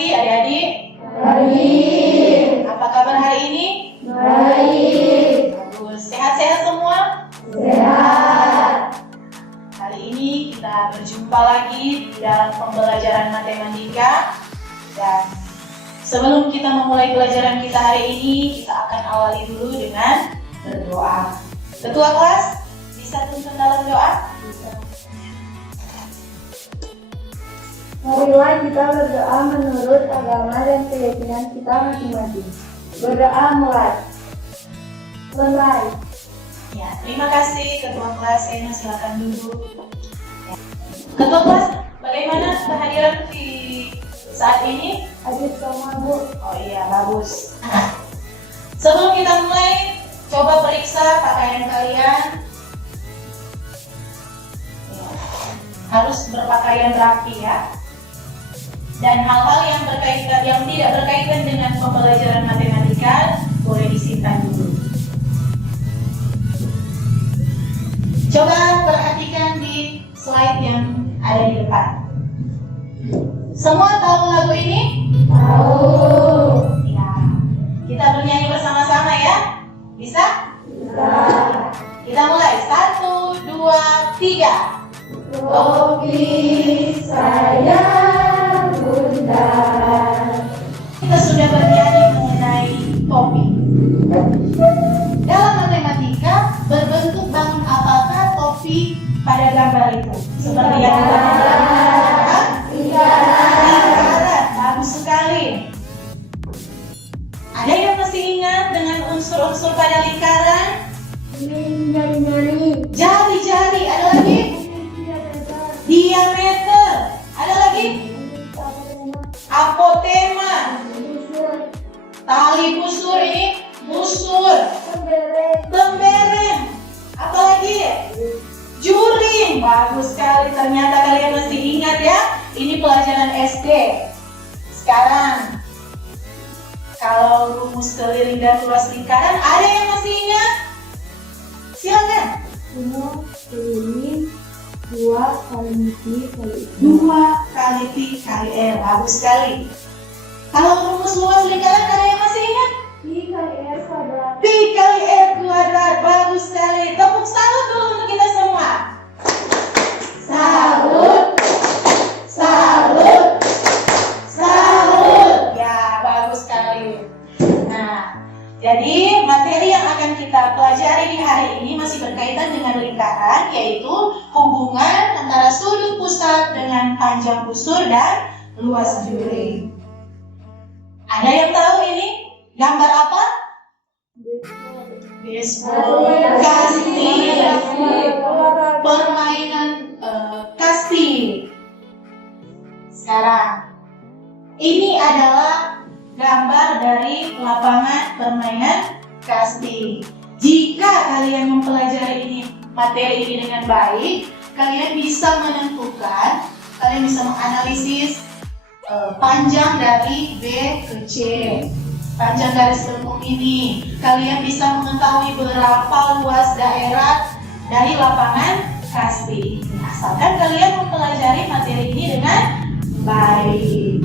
pagi adik-adik. Baik. Apa kabar hari ini? Baik. Bagus. Sehat-sehat semua? Sehat. Hari ini kita berjumpa lagi dalam pembelajaran matematika. Dan sebelum kita memulai pelajaran kita hari ini, kita akan awali dulu dengan berdoa. Ketua kelas, bisa tuntun dalam doa? Marilah kita berdoa menurut agama dan keyakinan kita masing-masing. Berdoa mulai. Selesai. Ya, terima kasih Ketua kelas. Ena silakan duduk. Ya. Ketua kelas, bagaimana kehadiran di saat ini? Hadir semua, Bu. Oh iya, bagus. Sebelum kita mulai, coba periksa pakaian kalian. Ya. Harus berpakaian rapi ya. Dan hal-hal yang berkaitan, yang tidak berkaitan dengan pembelajaran matematika boleh disimpan dulu. Coba perhatikan di slide yang ada di depan. Semua tahu lagu ini? Tahu. Ya. Kita bernyanyi bersama-sama ya? Bisa? Bisa. Kita mulai. 1, 2, 3. Topi saya bunda. Kita sudah bernyanyi mengenai topi. Dalam matematika, berbentuk bangun apakah topi pada gambar itu? Seperti yang kita lihat. Lingkaran. Bagus sekali. Ada yang masih ingat dengan unsur-unsur pada lingkaran? Jari-jari. Jari-jari. Ada lagi? Diameter. Ada lagi? Apotema. Tali busur ini busur. Lembereng. Apa lagi? Juring. Bagus sekali. Ternyata kalian masih ingat ya. Ini pelajaran SD. Sekarang, kalau rumus keliling dan luas lingkaran, ada yang masih ingat? Silakan. 1 keliling 2 kali pi kali 2 kali pi kali R. Bagus sekali. Kalau rumus luas lingkaran, ada yang masih ingat? pi kali r kuadrat. Pi kali R kuadrat. Bagus sekali. Tepuk salut dulu untuk kita semua. Salut. Salut. Salut. Ya, bagus sekali. Nah, jadi materi yang akan kita pelajari di hari ini masih berkaitan dengan lingkaran, yaitu hubungan antara sudut pusat dengan panjang busur dan luas juring. Ada yang tahu ini? Gambar apa? Baseball. Kasti. Permainan kasti. Sekarang, ini adalah gambar dari lapangan permainan kasti. Jika kalian mempelajari materi ini dengan baik, kalian bisa menentukan, kalian bisa menganalisis panjang dari B ke C, panjang garis lengkung ini. Kalian bisa mengetahui berapa luas daerah dari lapangan kasti. Asalkan kalian mempelajari materi ini dengan baik.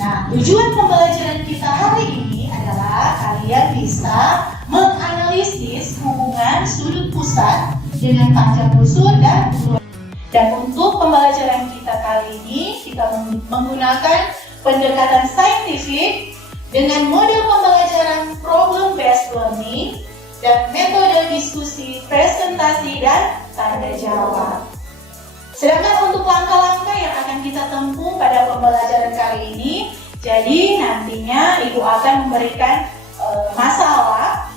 Nah, tujuan pembelajaran kita hari ini adalah kalian bisa menganalisis hubungan sudut pusat dengan panjang busur dan luas. Dan untuk pembelajaran kita kali ini, kita menggunakan pendekatan saintifik dengan model pembelajaran problem based learning dan metode diskusi, presentasi, dan tanda jawab. Sedangkan untuk langkah-langkah yang akan kita tempuh pada pembelajaran kali ini, jadi nantinya Ibu akan memberikan masalah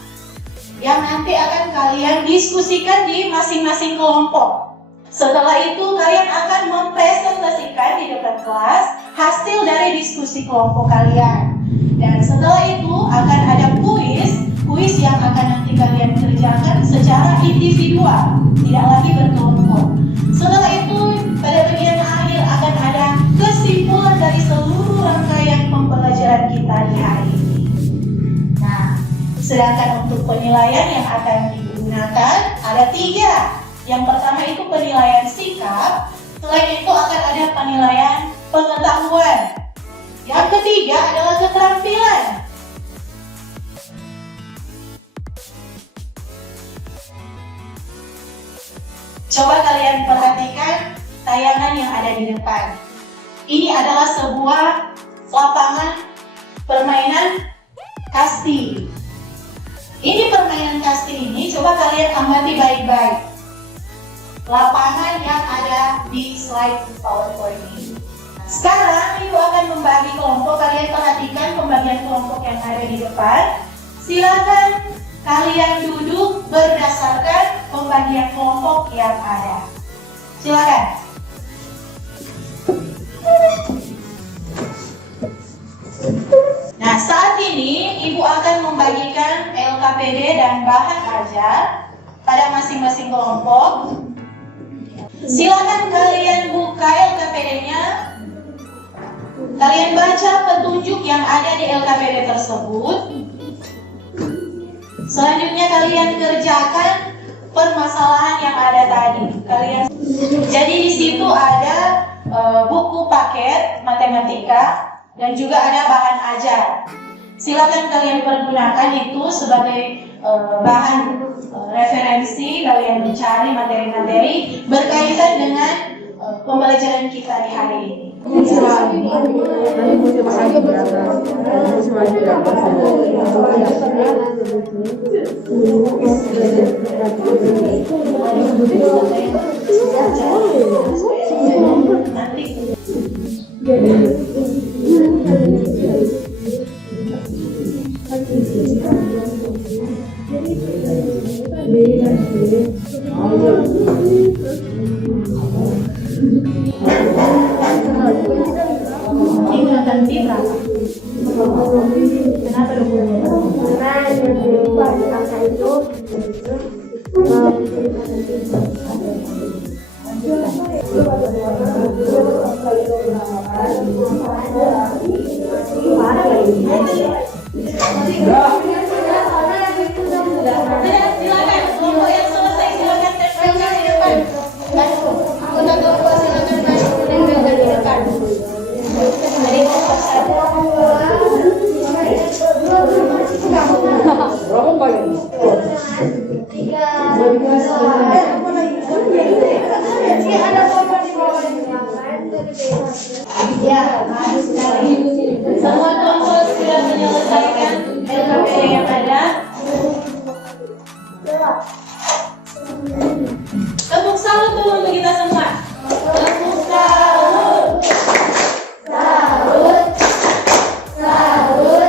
yang nanti akan kalian diskusikan di masing-masing kelompok. Setelah itu kalian akan mempresentasikan di depan kelas hasil dari diskusi kelompok kalian. Dan setelah itu akan ada kuis yang akan nanti kalian kerjakan secara individual, tidak lagi berkelompok. Setelah itu pada bagian akhir akan ada kesimpulan dari seluruh rangkaian pembelajaran kita di hari ini. Nah, sedangkan untuk penilaian yang akan digunakan ada 3. Yang pertama itu penilaian sikap, selain itu akan ada penilaian pengetahuan. Yang ketiga adalah keterampilan. Coba kalian perhatikan tayangan yang ada di depan. Ini adalah sebuah lapangan permainan kasti. Ini permainan kasti ini, coba kalian amati baik-baik. Lapangan yang ada di slide PowerPoint ini. Sekarang Ibu akan membagi kelompok. Kalian perhatikan pembagian kelompok yang ada di depan. Silakan kalian duduk berdasarkan pembagian kelompok yang ada. Silakan. Nah, saat ini Ibu akan membagikan LKPD dan bahan ajar pada masing-masing kelompok. Silakan kalian buka LKPD-nya. Kalian baca petunjuk yang ada di LKPD tersebut. Selanjutnya kalian kerjakan permasalahan yang ada tadi. Jadi di situ ada buku paket matematika dan juga ada bahan ajar. Silakan kalian pergunakan itu sebagai bahan referensi kalian mencari materi-materi berkaitan dengan pembelajaran kita di hari ini. Ya, bagus sekali. Semua kelompok sudah menyelesaikan LKPD yang ada. Tepuk salut dulu untuk kita semua. Tepuk salut. Salut. Salut.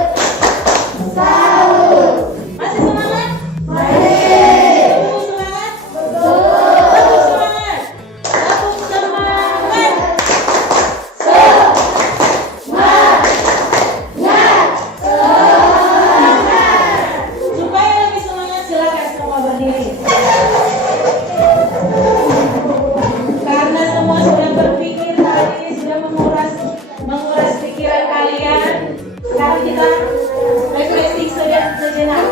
Salut. Masih semangat? Masih. Tepuk semangat? Betul. Tepuk semangat. Tepuk semangat. Supaya lebih semangat, silakan semua berdiri. Karena semua sudah berpikir tadi, sudah menguras pikiran kalian. Sekarang kita refreshing sejenak.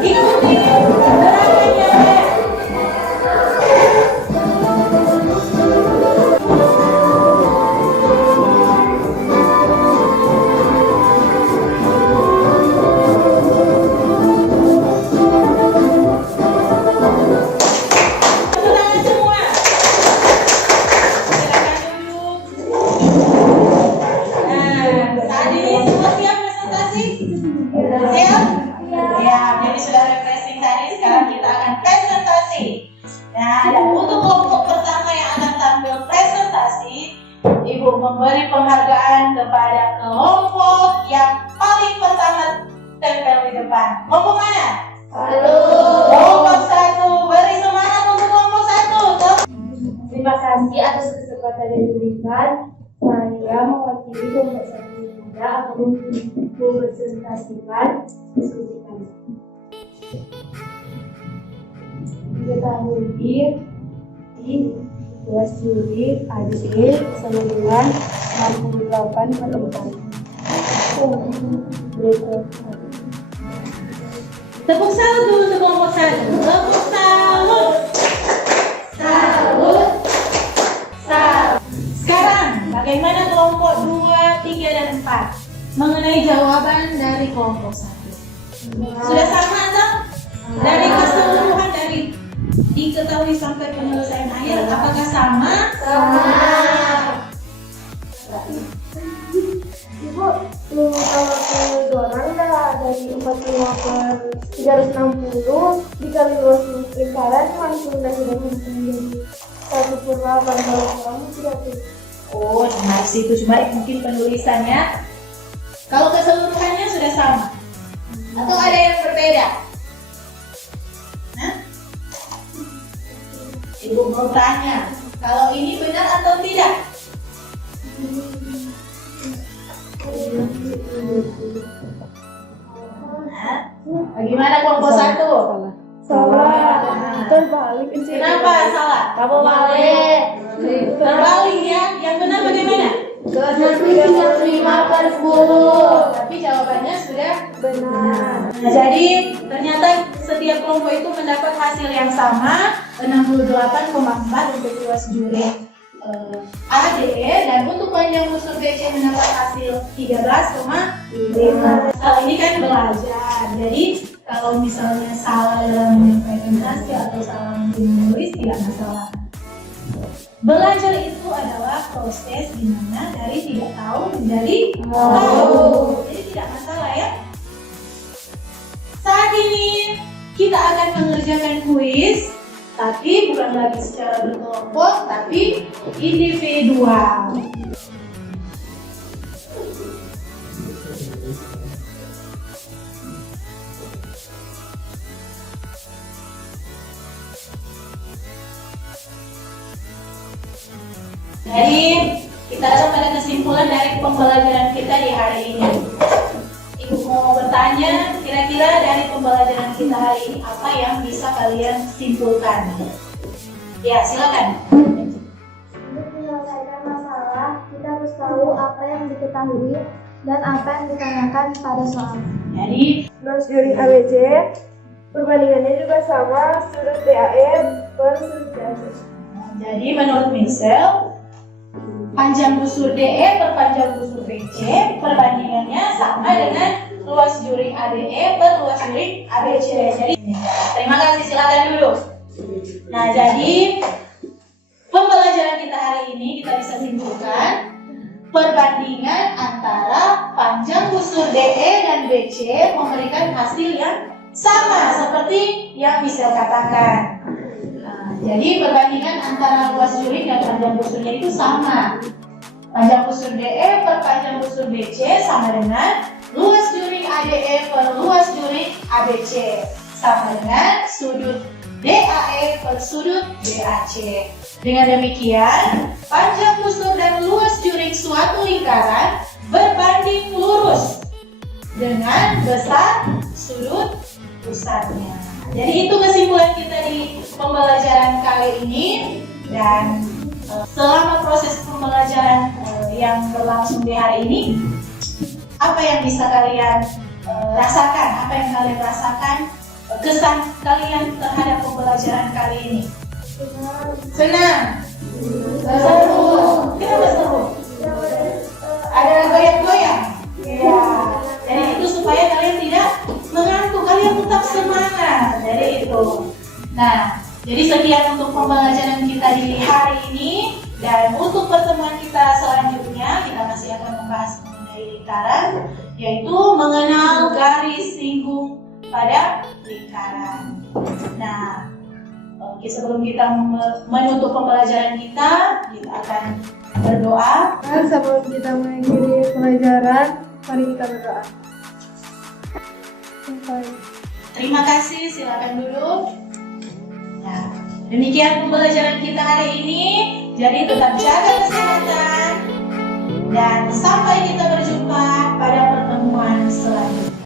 Ikuti gerakannya. Memberi penghargaan kepada kelompok yang paling pertama tempel di depan. Kelompok mana? Kelompok 1. Beri semangat untuk kelompok 1. Terima kasih atas kesempatan yang diberikan. Saya mewakili kelompok 1 muda akan mempresentasikan diskusi kami. Diketahui di kelas juri ADE sembilan 68/4. Tepuk salut dulu untuk kelompok 1. Tepuk salut. Salut. Salut. Sekarang bagaimana kelompok 2, 3, dan dan 4 mengenai jawaban dari kelompok 1. Sudah sama atau? Dari keseluruhan dari diketahui sampai penyelesaian akhir, apakah sama? Sama. Ibu, kalau pengeluaran dari 45/360 dikali luas lingkaran langsung sudah menjadi 1/8. Kalau kamu tidak tuh. Oh, nah itu cuma mungkin penulisannya. Kalau keseluruhannya sudah sama atau ada yang berbeda? Nah, Ibu mau tanya, kalau ini benar atau tidak? Nah, bagaimana kelompok 1? Salah. Terbalik. Kenapa salah? Kamu balik. Terbalik ya. Yang benar bagaimana? 35/10. Tapi jawabannya sudah Benar. Nah, jadi ternyata setiap kelompok itu mendapat hasil yang sama, 68,4 untuk luas juri AD, dan untuk panjang busur BC mendapat hasil 13,5. Hal ini kan belajar. Jadi kalau misalnya salah dalam menyampaikan hasil atau salah menulis tidak masalah. Belajar itu adalah proses di mana dari tidak tahu menjadi tahu. Jadi tidak masalah ya. Saat ini kita akan mengerjakan kuis, tapi bukan lagi secara berkelompok, tapi individual. Jadi kita akan pada kesimpulan dari pembelajaran kita di hari ini. Ibu mau bertanya, kira-kira dari pembelajaran kita hari ini apa yang bisa kalian simpulkan? Ya, silakan. Untuk menyelesaikan masalah, kita harus tahu apa yang diketahui dan apa yang ditanyakan pada soal. Jadi, Luas juri ABC, perbandingannya juga sama, sudut DAE per sudut DAC. jadi menurut Michelle, panjang busur DE per panjang busur BC perbandingannya sama dengan luas juri ADE per luas juri ABC. Jadi, terima kasih, silakan duduk. Nah, jadi pembelajaran kita hari ini kita bisa simpulkan perbandingan antara panjang busur DE dan BC memberikan hasil yang sama seperti yang Michelle katakan. Jadi perbandingan antara luas juri dan panjang busurnya itu sama. Panjang busur DE per panjang busur BC sama dengan luas juri ADE per luas juri ABC sama dengan sudut DAE per sudut DAC. Dengan demikian, panjang busur dan luas juri suatu lingkaran berbanding lurus dengan besar sudut pusatnya. Jadi itu kesimpulan kita di pembelajaran kali ini, dan selama proses pembelajaran yang berlangsung di hari ini, apa yang bisa kalian rasakan, apa yang kalian rasakan, kesan kalian terhadap pembelajaran kali ini? Senang? Seru? Kenapa seru? Ada goyang-goyang? Ya. Jadi itu supaya kalian tidak mengantuk, kalian tetap semangat. Jadi itu. Nah, jadi sekian untuk pembelajaran kita di hari ini, dan untuk pertemuan kita selanjutnya kita masih akan membahas mengenai lingkaran, yaitu mengenal garis singgung pada lingkaran. Nah, sebelum kita menutup pembelajaran kita akan berdoa. Sebelum kita mengakhiri pelajaran, mari kita berdoa. Terima kasih, silakan duduk. Nah, demikian pembelajaran kita hari ini. Jadi tetap jaga kesehatan dan sampai kita berjumpa pada pertemuan selanjutnya.